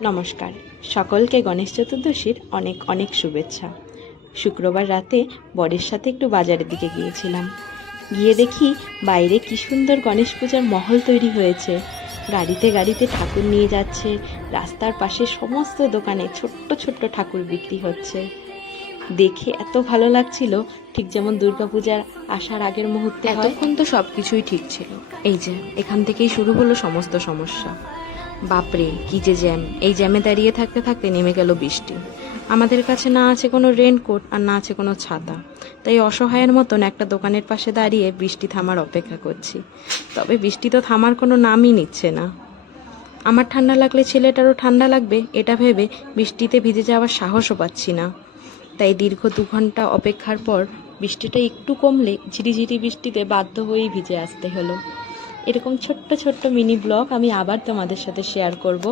নমস্কার, সকলকে গণেশ চতুর্দশীর অনেক অনেক শুভেচ্ছা। শুক্রবার রাতে বরের সাথে একটু বাজারের দিকে গিয়েছিলাম। গিয়ে দেখি বাইরে কি সুন্দর গণেশ পূজার মহল তৈরি হয়েছে। গাড়িতে গাড়িতে ঠাকুর নিয়ে যাচ্ছে, রাস্তার পাশে সমস্ত দোকানে ছোট্ট ছোট্ট ঠাকুর বিক্রি হচ্ছে। দেখে এত ভালো লাগছিল, ঠিক যেমন দুর্গাপূজার আসার আগের মুহূর্তে হয়। এতক্ষণ তো সব কিছুই ঠিক ছিল, এই যে এখান থেকেই শুরু হলো সমস্ত সমস্যা। বাপরে কি যে জ্যাম! এই জ্যামে দাঁড়িয়ে থাকতে থাকতে নেমে গেল বৃষ্টি। আমাদের কাছে না আছে কোনো রেনকোট আর না আছে কোনো ছাতা, তাই অসহায়ের মতন একটা দোকানের পাশে দাঁড়িয়ে বৃষ্টি থামার অপেক্ষা করছি। তবে বৃষ্টি তো থামার কোনো নামই নিচ্ছে না। আমার ঠান্ডা লাগলে ছেলেটারও ঠান্ডা লাগবে, এটা ভেবে বৃষ্টিতে ভিজে যাওয়ার সাহসও পাচ্ছি না। তাই দীর্ঘ 2 ঘন্টা অপেক্ষার পর বৃষ্টিটা একটু কমলে ঝিরিঝিরি বৃষ্টিতে বাধ্য হয়েই ভিজে আসতে হলো। এরকম ছোট্ট ছোট্ট মিনি ব্লগ আমি আবার তোমাদের সাথে শেয়ার করব।